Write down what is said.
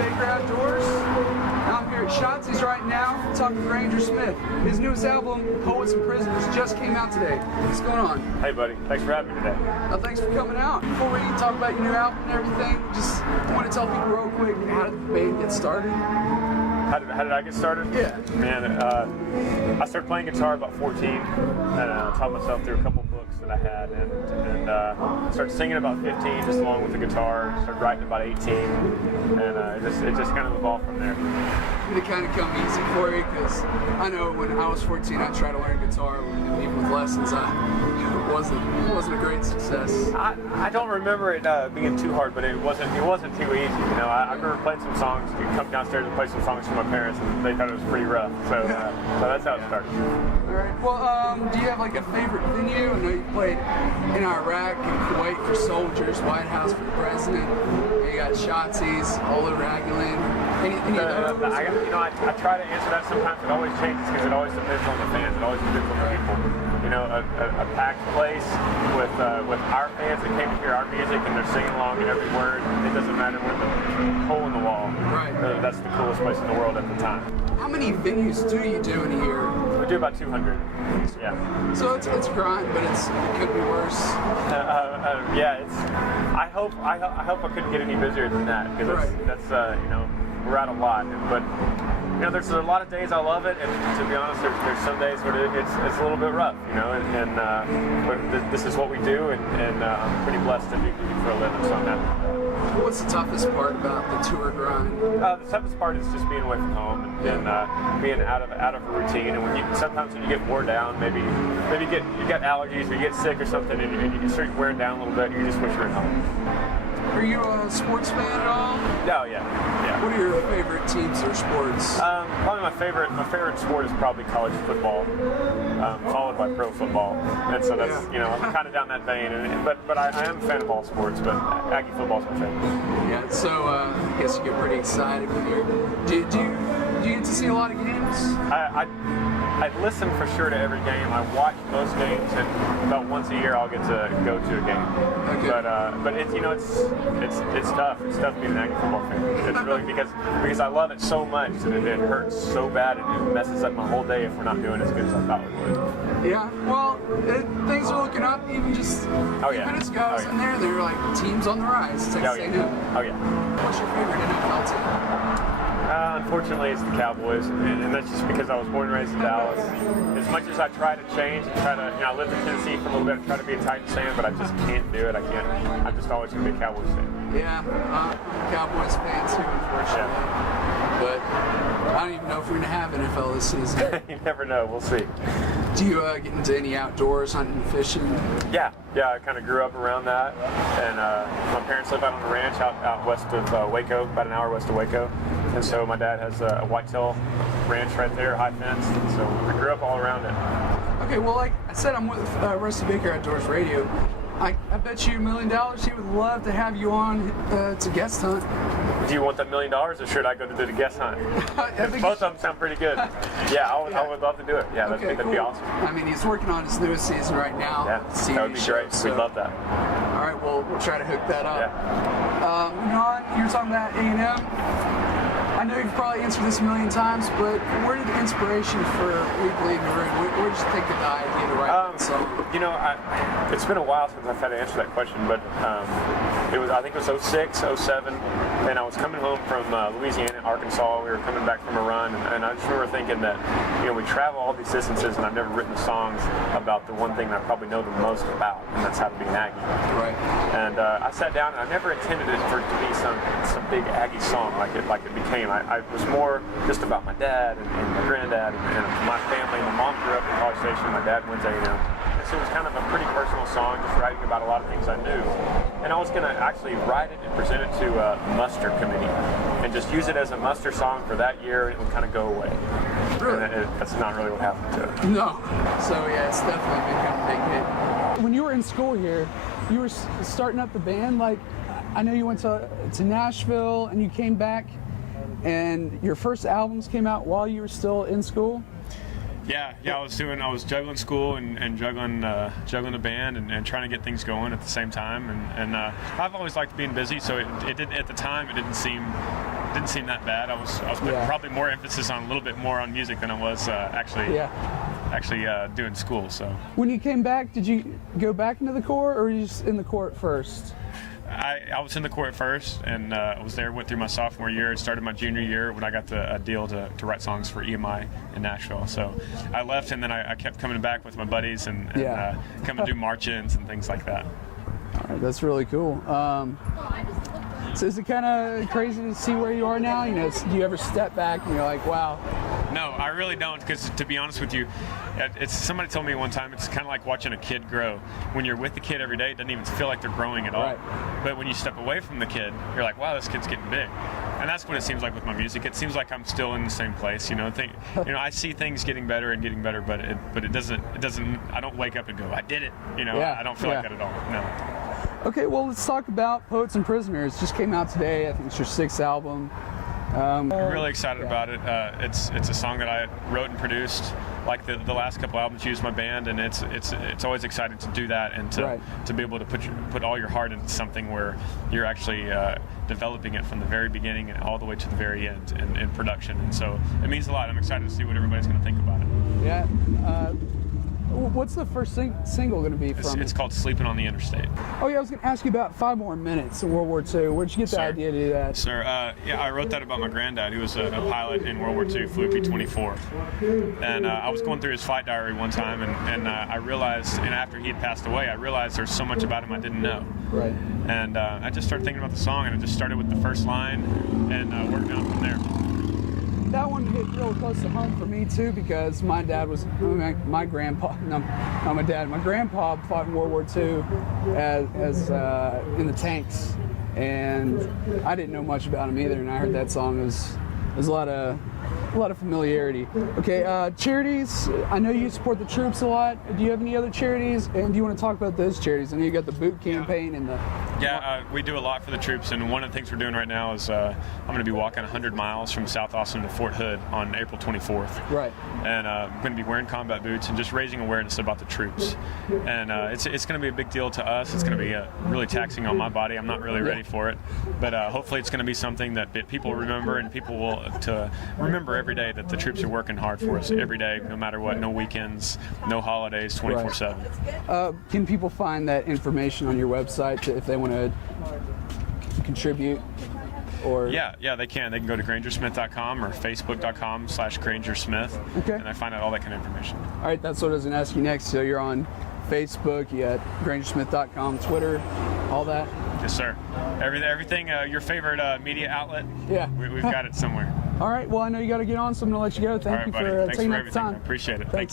Baker Outdoors. I'm here at Schotzi's right now talking to Granger Smith. His newest album, Poets and Prisoners, just came out today. What's going on? Hey buddy, thanks for having me today. Thanks for coming out. Before we talk about your new album and everything, just want to tell people real quick, how did the band get started? How did I get started? Yeah. Man, I started playing guitar about 14, and taught myself through a couple books that I had, and started singing about 15, just along with the guitar. Started writing about 18, and it just kind of evolved from there. Did it kind of come easy for you? Because I know when I was 14, I tried to learn guitar, and even with lessons, it wasn't a great success. I don't remember it being too hard, but it wasn't too easy. You know, I remember playing some songs. You'd come downstairs and play some songs for my parents, and they thought it was pretty rough. So that's how it started. All right. Well, do you have like a favorite venue? I know you played in Iraq and Kuwait for soldiers, White House for the president. You got Schotzi's, Ola Raglan. Any of those? I try to answer that sometimes. It always changes because it always depends on the fans. It always depends on the people. You know, a packed place with our fans that came to hear our music and they're singing along in every word. It doesn't matter when the hole in the wall. Right. That's the coolest place in the world at the time. How many venues do you do in a year? We do about 200. Yeah. So it's a grind, but it could be worse. Yeah. I hope I couldn't get any busier than that because that's we're out a lot, but. You know, there's a lot of days I love it, and to be honest, there's some days where it's a little bit rough, you know, but this is what we do, and I'm pretty blessed to do for a living, so I'm happy. What's the toughest part about the tour grind? The toughest part is just being away from home and being out of a routine, and sometimes when you get worn down, maybe you get allergies or you get sick or something, and you start wearing down a little bit, and you just wish you were at home. Are you a sports fan at all? Oh yeah. What are your favorite teams or sports? Probably my favorite sport is probably college football, followed by pro football, and so that's I'm kind of down that vein. But I am a fan of all sports, but Aggie football is my favorite. Yeah. So I guess you get pretty excited when do you get to see a lot of games? I listen for sure to every game. I watch most games, and about once a year I'll get to go to a game. Okay. But it's tough. It's tough being an Aggie football fan. It's really because I love it so much that it hurts so bad and it messes up my whole day if we're not doing as good as I thought we would. Yeah. Well, things are looking up. Even just a few minutes ago, I was in there. They're like teams on the rise. Texas A&M. Oh yeah. What's your favorite NFL team? Unfortunately, it's the Cowboys, and that's just because I was born and raised in Dallas. As much as I try to change and try to, I lived in Tennessee for a little bit and try to be a Titans fan, but I just can't do it. I can't. I'm just always going to be a Cowboys fan. Yeah, I'm a Cowboys fan too, unfortunately. Yeah. But I don't even know if we're going to have NFL this season. You never know. We'll see. Do you get into any outdoors, hunting, fishing? Yeah. I kind of grew up around that, and my parents live out on a ranch out west of Waco, about an hour west of Waco, and so my dad has a whitetail ranch right there, high fence, and so we grew up all around it. Okay, well, like I said, I'm with Rusty Baker Outdoors Radio. I bet you $1 million he would love to have you on to guest hunt. Do you want that $1 million, or should I go to the guest hunt? Both of them sound pretty good. Yeah, I would love to do it. Yeah, that'd be awesome. I mean, he's working on his newest season right now. Yeah, that would be great. So. We'd love that. All right, well, we'll try to hook that up. Yeah. Moving on, you were talking about A&M. I know you've probably answered this a million times, but where did the inspiration for We Bleed in the Room? Where did you think of the idea to write that song? It's been a while since I've had to answer that question, but I think it was 06, 07, and I was coming home from Louisiana, Arkansas. We were coming back from a run, and I just remember thinking that, we travel all these distances, and I've never written songs about the one thing that I probably know the most about, and that's how to be an Aggie. Right. And I sat down, and I never intended it for it to be some big Aggie song like it became. I was more just about my dad and my granddad and my family. My mom grew up in College Station. My dad went to A&M. And so it was kind of a pretty personal song, just writing about a lot of things I knew. And I was going to actually write it and present it to a muster committee and just use it as a muster song for that year, and it would kind of go away. Really? And that's not really what happened to it. No. So yeah, it's definitely been kind of a big hit. When you were in school here, you were starting up the band. Like, I know you went to Nashville and you came back, and your first albums came out while you were still in school. Yeah, I was juggling school and juggling the band and trying to get things going at the same time. And I've always liked being busy, so it did at the time it didn't seem didn't seem that bad. I was putting probably more emphasis on a little bit more on music than I was actually doing school. So when you came back, did you go back into the Corps, or were you just in the Corps at first? I was in the Corps at first, and I was there, went through my sophomore year, and started my junior year when I got a deal to write songs for EMI in Nashville. So I left, and then I kept coming back with my buddies and come and do march-ins and things like that. All right, that's really cool. So is it kind of crazy to see where you are now? You know, do you ever step back and you're like, wow? No, I really don't, because to be honest with you, somebody told me one time, it's kind of like watching a kid grow. When you're with the kid every day, it doesn't even feel like they're growing at all. Right. But when you step away from the kid, you're like, wow, this kid's getting big. And that's what it seems like with my music. It seems like I'm still in the same place. I see things getting better, but it doesn't. I don't wake up and go, I did it. I don't feel like that at all. No. Okay, well, let's talk about Poets and Prisoners. Just came out today. I think it's your 6th album. I'm really excited about it. It's a song that I wrote and produced. Like the last couple albums, used my band, and it's always exciting to do that and to be able to put all your heart into something where you're actually developing it from the very beginning and all the way to the very end in production. And so it means a lot. I'm excited to see what everybody's going to think about it. Yeah. What's the first single going to be from it? It's called Sleeping on the Interstate. Oh, yeah, I was going to ask you about 5 More Minutes in World War II. Where'd you get the idea to do that? Sir, I wrote that about my granddad, who was a pilot in World War II, flew P-24. And I was going through his flight diary one time, and I realized, and after he had passed away, I realized there's so much about him I didn't know. Right. And I just started thinking about the song, and it just started with the first line and worked on from there. That one hit real close to home for me too, because my dad was my grandpa. No, not my dad. My grandpa fought in World War II as in the tanks, and I didn't know much about him either. And I heard that song. There's a lot of familiarity. Okay, charities. I know you support the troops a lot. Do you have any other charities? And do you want to talk about those charities? I know you got the boot campaign and the. Yeah, we do a lot for the troops, and one of the things we're doing right now is I'm going to be walking 100 miles from South Austin to Fort Hood on April 24th. Right. And I'm going to be wearing combat boots and just raising awareness about the troops. And it's going to be a big deal to us. It's going to be really taxing on my body. I'm not really ready for it, but hopefully it's going to be something that people remember, and people will to remember every day that the troops are working hard for us every day, no matter what. No weekends, no holidays, 24/7. Can people find that information on your website if they want to contribute? Or yeah, they can. They can go to grangersmith.com or facebook.com/grangersmith, and I find out all that kind of information. All right, that's what I was going to ask you next. So you're on Facebook, you got grangersmith.com, Twitter, all that? Yes, sir. Everything, your favorite media outlet, we've got it somewhere. All right, well, I know you got to get on, so I'm going to let you go. Thank you for taking up the time. I appreciate it. Thanks.